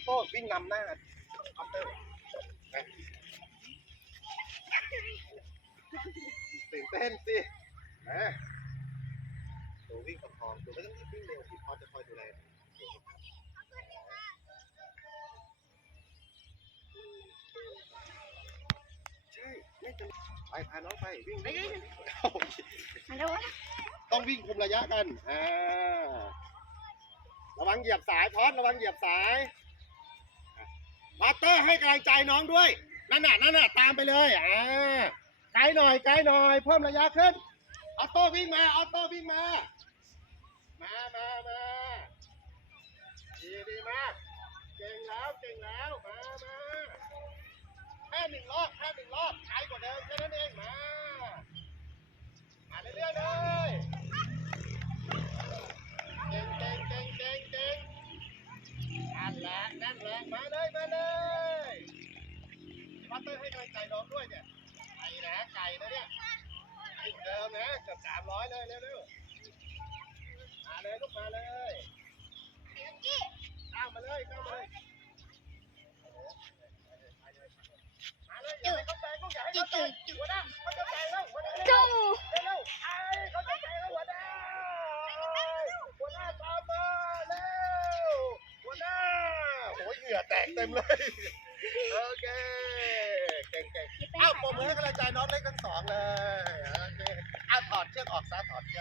อโต้วิ่งนำหน้าออเตอร์นะตื่นเต้นสินะตัววิ่งประคองตัวไม่ต้องรีบวิ่งเร็วพี่พอจะคอยดูแลใช่ไม่เป็นไปพาน้องไปวิ่งวิ่งวิ่งมาแล้ต้องวิ่งคุมระยะกันอ่าระวังเหยียบสายพอดระวังเหยียบสาย พอเตอร์ให้กำลังใจน้องด้วย นั่นน่ะนั่นน่ะตามไปเลยอ่าไกลหน่อยไกลหน่อย เพิ่มระยะขึ้น ออโต้วิ่งมา ออโต้วิ่งมา มามามาดีดีมาก เก่งแล้วเก่งแล้ว มามาแค่หนึ่งรอบแค่หนึ่งรอบไกลกว่าเดิมแค่นั้นเองมา นะไก่นะเนี่ยไก่เดิมนะเกือบสามร้อยเลยเร็วๆมาเลยลูกมาเลยก้าวมาเลยก้าวมาเลยมาเลยอย่าให้เขาแซงลูกอย่าให้เขาแซงหัวหน้าเขาจะแซงแล้วหัวหน้าเร็วจูเร็วๆไอ้เขาจะแซงแล้วหัวหน้าหัวหน้าตามมาเร็วหัวหน้าโอ้ยเหงื่อแตกเต็มเลยโอเคเก่งๆอ้าว ปมมือให้กำลังใจน้องเล็กทั้งสองเลยโอเคอะถอดเชือกออกซะถอดเชือกออก